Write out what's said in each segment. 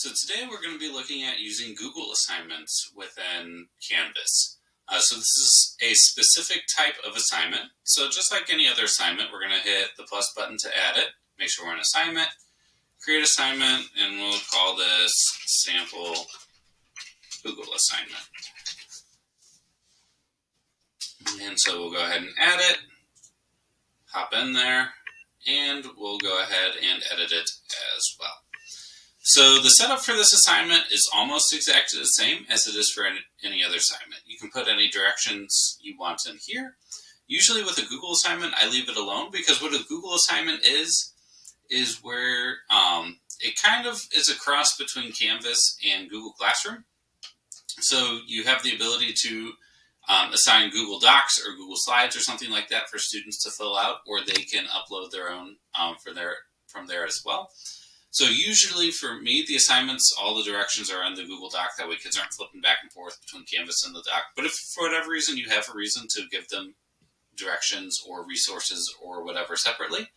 So today we're going to be looking at using Google assignments within Canvas. So this is a specific type of assignment. So just like any other assignment, we're going to hit the plus button to add it, make sure we're in assignment, create assignment, and we'll call this sample Google assignment. And so we'll go ahead and add it, hop in there, and we'll go ahead and edit it as well. So the setup for this assignment is almost exactly the same as it is for any other assignment. You can put any directions you want in here. Usually with a Google assignment, I leave it alone because what a Google assignment is where it kind of is a cross between Canvas and Google Classroom. So you have the ability to assign Google Docs or Google Slides or something like that for students to fill out, or they can upload their own from there as well. So usually for me, the assignments, all the directions are in the Google Doc. That way kids aren't flipping back and forth between Canvas and the doc. But if for whatever reason you have a reason to give them directions or resources or whatever separately,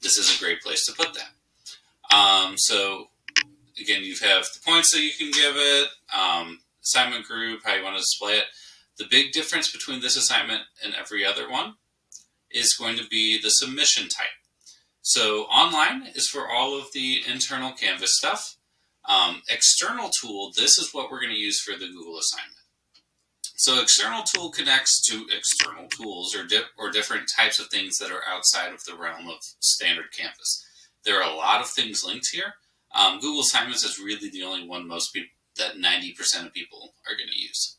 this is a great place to put that. So again, you have the points that you can give it, assignment group, how you want to display it. The big difference between this assignment and every other one is going to be the submission type. So online is for all of the internal Canvas stuff. External tool, this is what we're going to use for the Google assignment. So external tool connects to external tools or different types of things that are outside of the realm of standard Canvas. There are a lot of things linked here. Google Assignments is really the only one that 90% of people are going to use.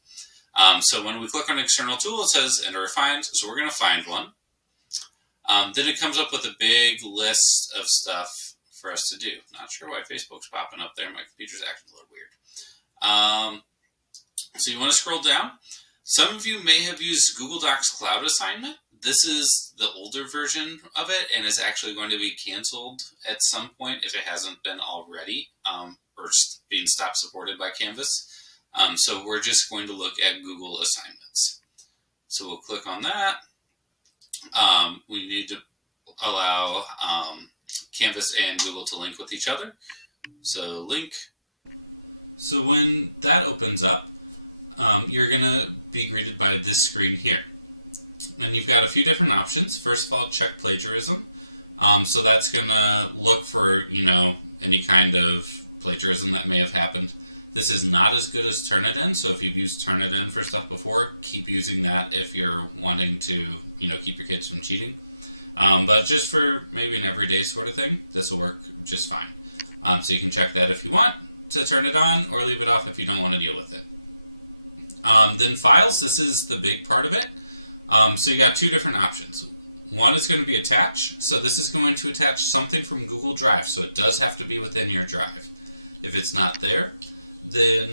So when we click on external tool, it says enter a find. So we're going to find one. Then it comes up with a big list of stuff for us to do. Not sure why Facebook's popping up there. My computer's acting a little weird. So you want to scroll down. Some of you may have used Google Docs Cloud Assignment. This is the older version of it and is actually going to be canceled at some point if it hasn't been already or being stopped supported by Canvas. So we're just going to look at Google Assignments. So we'll click on that. We need to allow Canvas and Google to link with each other. So link. So when that opens up, you're going to be greeted by this screen here. And you've got a few different options. First of all, check plagiarism. So that's going to look for, any kind of plagiarism that may have happened. This is not as good as Turnitin, so if you've used Turnitin for stuff before, keep using that if you're wanting to, keep your kids from cheating. But just for maybe an everyday sort of thing, this will work just fine. So you can check that if you want to turn it on, or leave it off if you don't want to deal with it. Then files, this is the big part of it. So you got two different options. One is going to be attach. So this is going to attach something from Google Drive, so it does have to be within your drive. If it's not there, then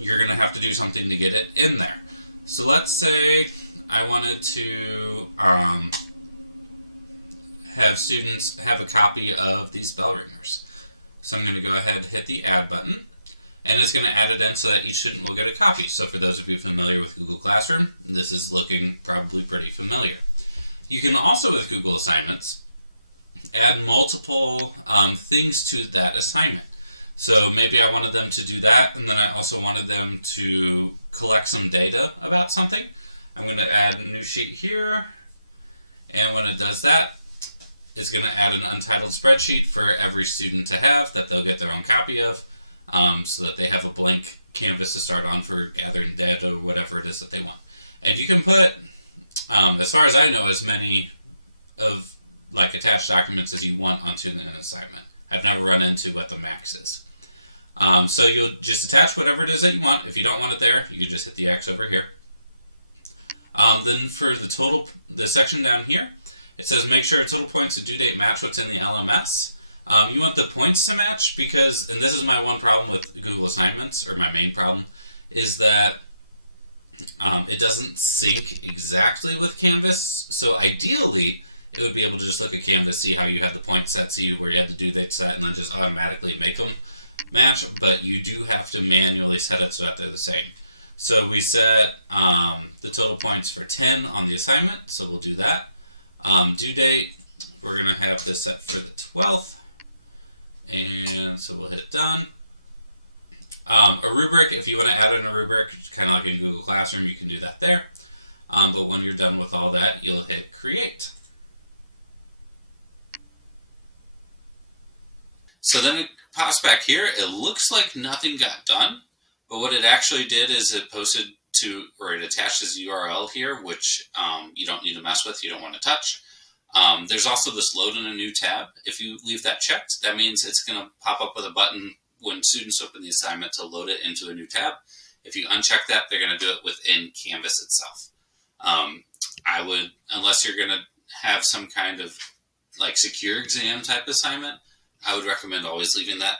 you're going to have to do something to get it in there. So let's say I wanted to have students have a copy of these bell ringers. So I'm going to go ahead and hit the add button, and it's going to add it in so that each student will get a copy. So for those of you familiar with Google Classroom, this is looking probably pretty familiar. You can also, with Google Assignments, add multiple things to that assignment. So maybe I wanted them to do that, and then I also wanted them to collect some data about something. I'm going to add a new sheet here, and when it does that, it's going to add an untitled spreadsheet for every student to have that they'll get their own copy of, so that they have a blank canvas to start on for gathering data or whatever it is that they want. And you can put, as far as I know, as many of attached documents as you want onto an assignment. I've never run into what the max is. So you'll just attach whatever it is that you want. If you don't want it there, you can just hit the X over here. Then for the section down here, it says make sure total points and due date match what's in the LMS. You want the points to match because, and this is my one problem with Google Assignments, or my main problem, is that it doesn't sync exactly with Canvas. So ideally, it would be able to just look at Canvas, see how you have the points set, see where you have the due date set, and then just automatically make them match, but you do have to manually set it so that they're the same. So we set the total points for 10 on the assignment, so we'll do that. Due date, we're going to have this set for the 12th, and in Google Classroom, you can do that there. But when you're done with all that, you'll hit create. So then it pops back here. It looks like nothing got done, but what it actually did is it posted to, or it attached this URL here, which you don't need to mess with, you don't want to touch. There's also this load in a new tab. If you leave that checked, that means it's going to pop up with a button when students open the assignment to load it into a new tab. If you uncheck that, they're going to do it within Canvas itself. I would, unless you're going to have some kind of like secure exam type assignment, I would recommend always leaving that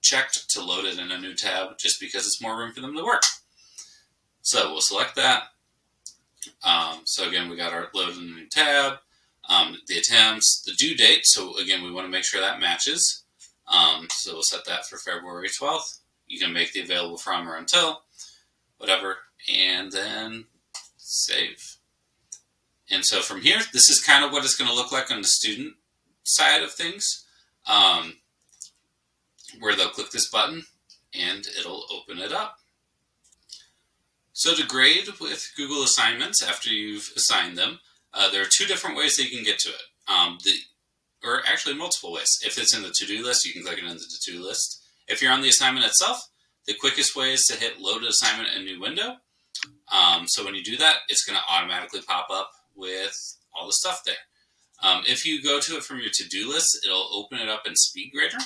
checked to load it in a new tab, just because it's more room for them to work. So we'll select that. So again, we got our load in a new tab, the attempts, the due date. So again, we want to make sure that matches. So we'll set that for February 12th. You can make the available from or until, whatever, and then save. And so from here, this is kind of what it's going to look like on the student side of things, where they'll click this button and it'll open it up. So to grade with Google Assignments after you've assigned them, there are two different ways that you can get to it, or actually multiple ways. If it's in the to-do list, you can click it in the to-do list. If you're on the assignment itself, the quickest way is to hit load assignment in a new window. So when you do that, it's going to automatically pop up with all the stuff there. If you go to it from your to-do list, it'll open it up in SpeedGrader.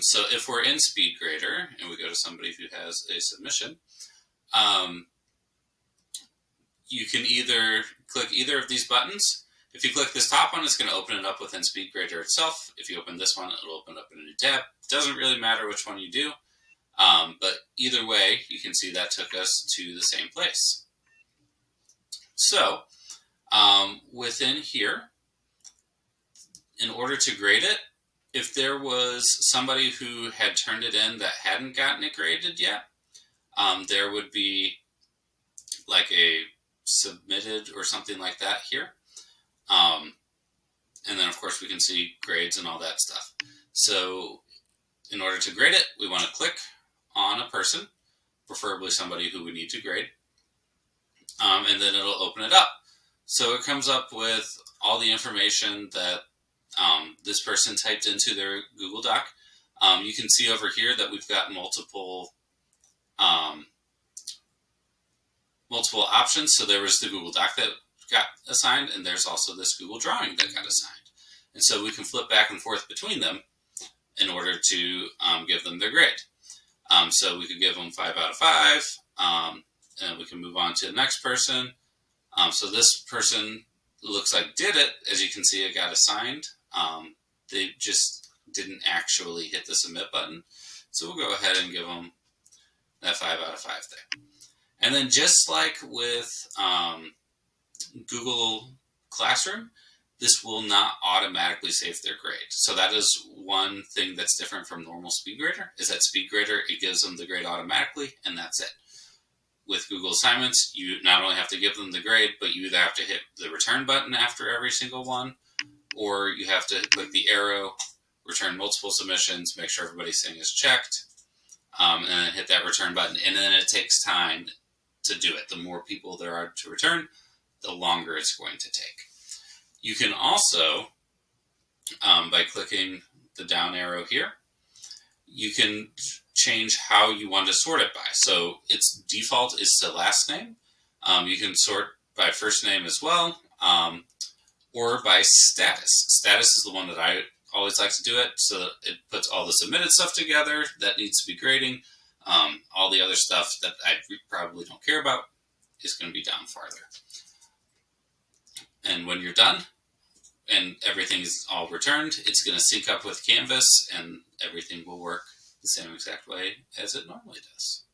So if we're in SpeedGrader and we go to somebody who has a submission, you can either click either of these buttons. If you click this top one, it's going to open it up within SpeedGrader itself. If you open this one, it'll open up in a new tab. It doesn't really matter which one you do, but either way, you can see that took us to the same place. So within here, in order to grade it, if there was somebody who had turned it in that hadn't gotten it graded yet, there would be like a submitted or something like that here. And then of course we can see grades and all that stuff. So in order to grade it, we want to click on a person, preferably somebody who we need to grade, and then it'll open it up. So it comes up with all the information that this person typed into their Google Doc. You can see over here that we've got multiple options. So there was the Google Doc that got assigned, and there's also this Google Drawing that got assigned. And so we can flip back and forth between them in order to give them their grade. So we could give them 5 out of 5, and we can move on to the next person. So this person looks like did it. As you can see, it got assigned. They just didn't actually hit the submit button. So we'll go ahead and give them that 5 out of 5 there. And then just like with Google Classroom, this will not automatically save their grade. So that is one thing that's different from normal SpeedGrader, is that SpeedGrader, it gives them the grade automatically, and that's it. With Google Assignments, you not only have to give them the grade, but you either have to hit the return button after every single one, or you have to click the arrow, return multiple submissions, make sure everybody's thing is checked, and then hit that return button. And then it takes time to do it. The more people there are to return, the longer it's going to take. You can also, by clicking the down arrow here, you can change how you want to sort it by. So its default is to last name. You can sort by first name as well, or by status. Status is the one that I always like to do it, so that it puts all the submitted stuff together that needs to be grading. All the other stuff that I probably don't care about is going to be down farther. And when you're done and everything is all returned, it's going to sync up with Canvas and everything will work the same exact way as it normally does.